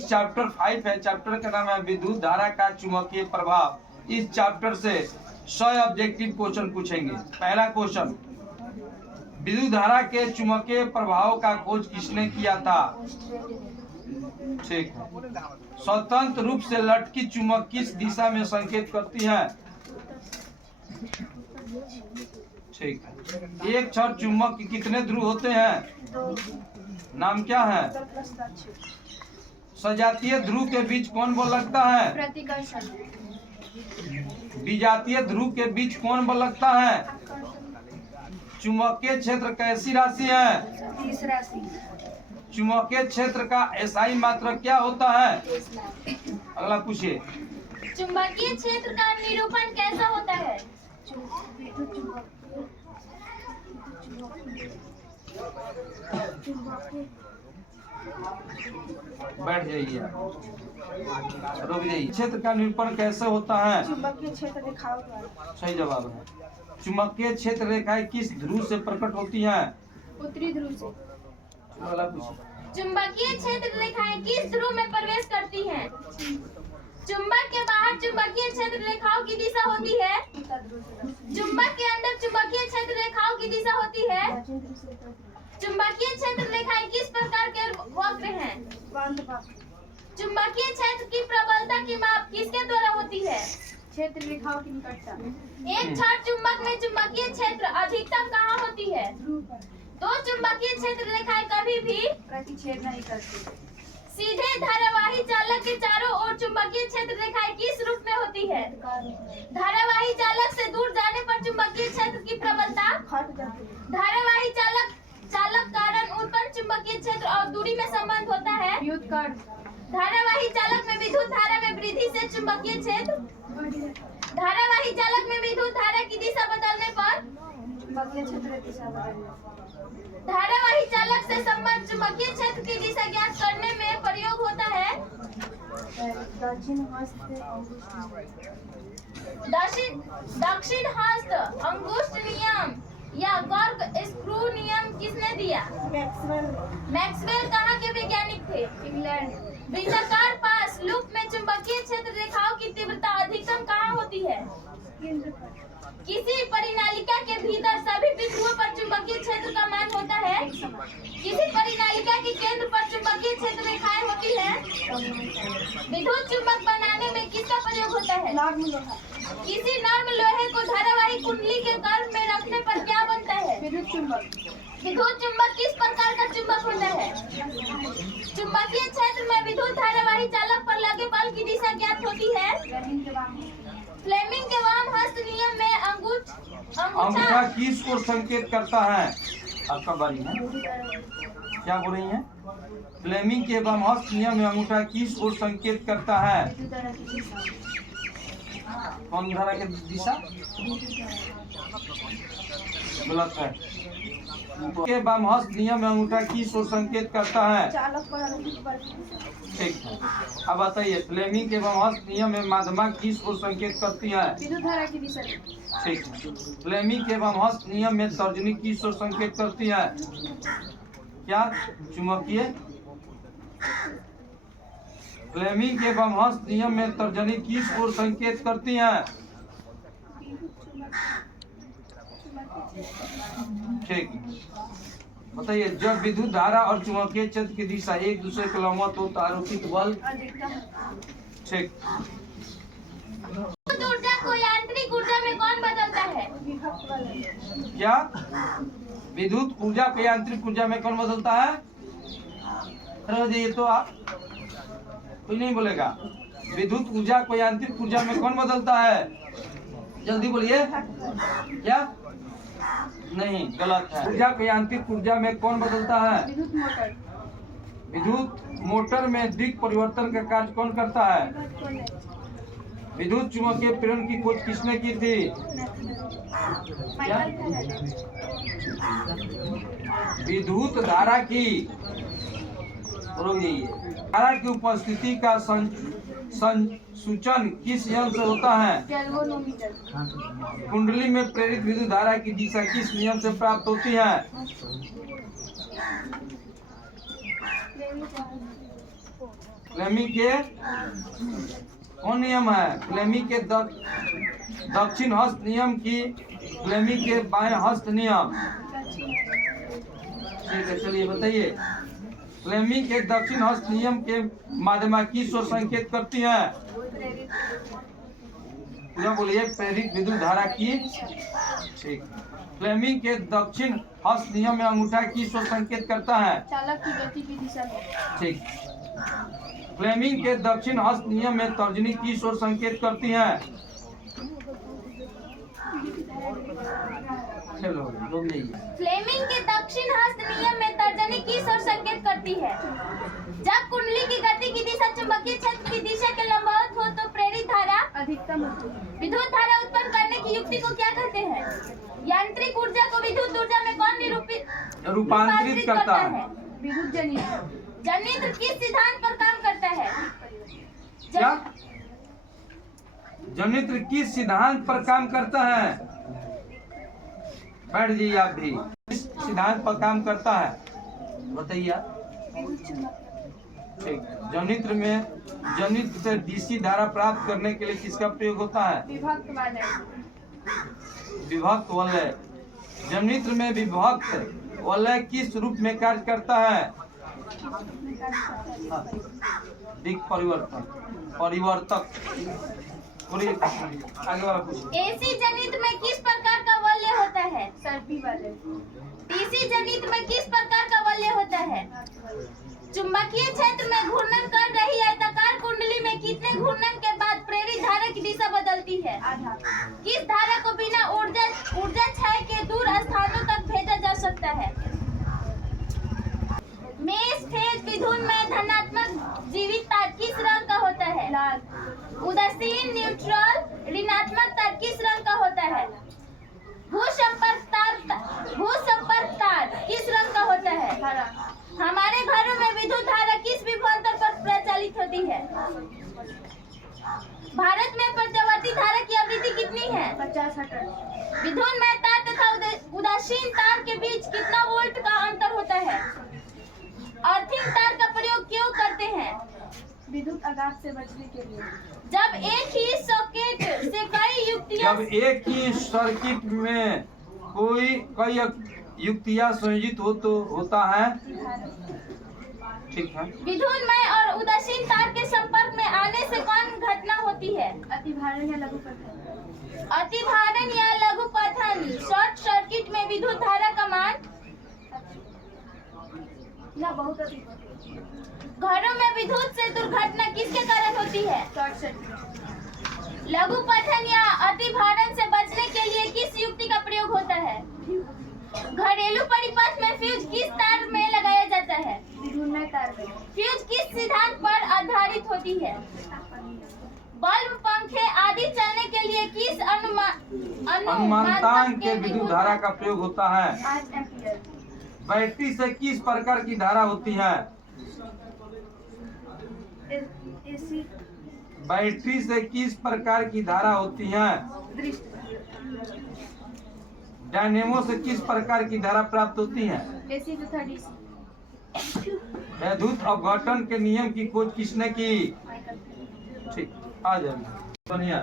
Chapter 5 है। Chapter का नाम है विद्युत धारा का चुंबकीय प्रभाव। इस चैप्टर से 100 ऑब्जेक्टिव क्वेश्चन पूछेंगे। पहला क्वेश्चन, विद्युत धारा के चुंबकीय प्रभाव का खोज किसने किया था? ठीक है। स्वतंत्र रूप से लटकी चुंबक किस दिशा में संकेत करती है? ठीक है। एक क्षण चुंबक के कितने ध्रुव होते हैं? नाम क्या है? सजातीय ध्रुव के बीच कौन बल लगता है? प्रतिकर्षण। विजातीय ध्रुव के बीच कौन बल लगता है? चुंबकीय क्षेत्र कैसी राशि है? तीस राशि। चुंबकीय क्षेत्र का एसआई मात्रक क्या होता है? अगला पूछिए। चुंबकीय क्षेत्र का निरूपण कैसा होता है? बैठ जाइए, रुक जाइए। क्षेत्र का निरूपण कैसे होता है? चुंबकीय क्षेत्र रेखाओं द्वारा। सही जवाब है। चुंबकीय क्षेत्र रेखाएं किस ध्रुव से प्रकट होती हैं? उत्तरी ध्रुव से। अगला पूछिए। चुंबकीय क्षेत्र रेखाएं किस ध्रुव में प्रवेश करती हैं? चुंबक के बाहर चुंबकीय क्षेत्र रेखाओं की दिशा होती है। चुंबक के अंदर चुंबकीय क्षेत्र रेखाओं की दिशा होती है। चुंबकीय क्षेत्र रेखाएं किस प्रकार के वक्र हैं? चुंबकीय क्षेत्र की प्रबलता की माप किसके द्वारा होती है? क्षेत्र रेखाओं की निकटता। एक क्षण चुंबक में चुंबकीय क्षेत्र अधिकतम कहाँ होती है? दो चुंबकीय क्षेत्र रेखाएं कभी भी प्रतिच्छेद नहीं करती। सीधे धारावाही चालक के चारों ओर चुंबकीय क्षेत्र रेखाएं किस रूप में होती है? धारावाही चालक से दूर जाने पर चुंबकीय क्षेत्र की प्रबलता घट जाती है। धारावाही चालक कारण उत्पन्न चुंबकीय क्षेत्र और दूरी में संबंध होता है। धारावाही चालक में विद्युत धारा में वृद्धि से चुंबकीय क्षेत्र। धारावाही चालक में विद्युत धारा की दिशा बदलने पर चुंबकीय क्षेत्र की दिशा बदलती है। धारावाही चालक से संबंध चुंबकीय क्षेत्र की दिशा ज्ञात करने में प्रयोग होता है। दक्षिण हस्त अंगुष्ठ नियम या कॉर्क स्क्रू नियम किसने दिया? मैक्सवेल कहाँ के वैज्ञानिक थे? इंग्लैंड। वृत्ताकार पास लूप में चुंबकीय क्षेत्र रेखाओं की तीव्रता अधिकतम कहाँ होती है? किसी परिनालिका के भीतर सभी बिंदुओं पर चुंबकीय क्षेत्र का मान होता है। किसी परिनालिका के केंद्र पर चुंबकीय क्षेत्र रेखाएं होती हैं। विद्युत चुंबक बनाने में किसका प्रयोग होता है? किसी नर्म लोहे को धारावाही कुंडली के गर्भ में रखने पर क्या बनता है? विद्युत चुंबक। विद्युत चुंबक किस प्रकार का चुंबक होता है? चुंबकीय क्षेत्र में विद्युत धारावाही चालक पर लगे बल की दिशा ज्ञात होती है। फ्लेमिंग के वाम हस्त नियम में अंगूठा किस ओर संकेत करता है? आपका बारी है। क्या बोल रही हैं? फ्लेमिंग के वाम हस्त नियम में अंगूठा किस ओर संकेत करता है? कौन धारा की दिशा? गलत है। के वाम हस्त नियम में अंगूठा किस ओर संकेत करता है? ठीक है। अब बताइए, फ्लेमिंग के वाम हस्त नियम में माध्यमा किस ओर संकेत करती है? विद्युत धारा की दिशा। ठीक है। फ्लेमिंग के वाम हस्त नियम में तर्जनी किस ओर संकेत करती है? क्या? चुंबकीय। फ्लेमिंग के वाम हस्त नियम में तर्जनी किस ओर संकेत करती है? ठीक। बताइए, जब विद्युत धारा और चुंबकीय क्षेत्र की दिशा एक दूसरे के लंबवत हो तो आरोपित बल? ठीक। ऊर्जा को यांत्रिक ऊर्जा में कौन बदलता है? क्या? विद्युत ऊर्जा को यांत्रिक ऊर्जा में कौन बदलता है? अरे ये तो आप कोई नहीं बोलेगा। विद्युत ऊर्जा को यांत्रिक ऊर्जा में कौन बदलता है? जल्दी बोलिए। क्या? नहीं, गलत है। ऊर्जा को यांत्रिक ऊर्जा में कौन बदलता है? विद्युत मोटर। विद्युत मोटर में दिक् परिवर्तन का कार्य कौन करता है? विद्युत चुंबकीय प्रेरण की खोज किसने की थी? क्या? विद्युत धारा की धारा की उपस्थिति का सूचन किस यंत्र से होता है? गैल्वेनोमीटर। कुंडली में प्रेरित विद्युत धारा की दिशा किस नियम से प्राप्त होती है? फ्लेमिंग के कौन नियम है? फ्लेमिंग के दक्षिण हस्त नियम की फ्लेमिंग के बाएं हस्त नियम। ठीक है, चलिए बताइए। फ्लेमिंग के दक्षिण हस्त नियम के माध्यम किस ओर संकेत करती है? पूरा बोलिए। प्रेरित विद्युत धारा की। ठीक। फ्लेमिंग के दक्षिण हस्त नियम में अंगूठा किस ओर संकेत करता है? चालक की गति की दिशा में। ठीक। फ्लेमिंग के दक्षिण हस्त नियम में तर्जनी किस ओर संकेत करती है? चलो लोग नहीं। फ्लेमिंग के दक्षिण हस्त नियम में तर्जनी किस ओर संकेत करती है? जब कुंडली की गति की दिशा चुंबकीय क्षेत्र की दिशा के लंबवत हो तो प्रेरित धारा अधिकतम होती है। विद्युत धारा उत्पन्न करने की युक्ति को क्या कहते हैं? यांत्रिक ऊर्जा को विद्युत ऊर्जा में कौन रूपांतरित करता है? विद्युत जनित्र। जनित्र किस सिद्धांत पर काम करता है? क्या? जनित्र किस सिद्धांत पर काम करता है? बैठ जाइए आप भी। किस सिद्धांत पर काम करता है बताइए। ठीक। जनित्र से डीसी धारा प्राप्त करने के लिए किसका प्रयोग होता है? विभक्त वलय। जनित्र में विभक्त वलय किस रूप में कार्य करता है? दिक् परिवर्तक। आगे वाला पूछिए। एसी जनित्र में किस प्रकार का वलय होता है? सर्पी वलय। डीसी जनित्र में किस प्रकार का वलय होता है? चुंबकीय क्षेत्र में घूर्णन कर रही आयताकार कुंडली में कितने घूर्णन के बाद प्रेरित धारा की दिशा बदलती है? किस धारा को बिना ऊर्जा क्षय के दूर स्थानों तक भेजा जा सकता है? मेष फेज विद्युत में धनात्मक जीवित तार किस रंग का होता है? लाल। उदासीन न्यूट्रल ऋणात्मक तार किस रंग का होता है? भूसंपर्क तार किस रंग का होता है? हरा। हमारे घरों में विद्युत धारा किस विभवांतर पर प्रचालित होती है? भारत में प्रत्यावर्ती धारा की आवृत्ति कितनी है? 50 हर्ट्ज। विद्युत में तार तथा उदासीन तार के बीच कितना वोल्ट का अंतर होता है? अर्थिंग तार का प्रयोग क्यों करते हैं? विद्युत आघात से बचने के लिए। जब एक ही सॉकेट से कई सर्किट में कई युक्तियां संयोजित होता है। ठीक है। विद्युतमय और उदासीन तार के संपर्क में आने से कौन घटना होती है? अतिभारण या लघुपथन। अतिभारण या लघुपथन शॉर्ट सर्किट में विद्युत धारा का मान बहुत अधिक। घरों में विद्युत से दुर्घटना किसके कारण होती है? Short circuit. लघुपथन या अतिभारण से बचने के लिए किस युक्ति का प्रयोग होता है? घरेलू परिपथ में फ्यूज किस तार में लगाया जाता है? विद्युत तार में। फ्यूज किस सिद्धांत पर आधारित होती है? बल्ब, पंखे आदि चलने के लिए किस अनुमानतांक के विद्युत धारा का प्रयोग होता है? 5 एम्पीयर। बैटरी से किस प्रकार की धारा होती है? एसी। बैटरी से किस प्रकार की धारा होती है? डायनेमो से किस प्रकार की धारा प्राप्त होती है? एसी तथा डीसी। विद्युत अपघटन के नियम की खोज किसने की? ठीक। आ जाए बढ़िया।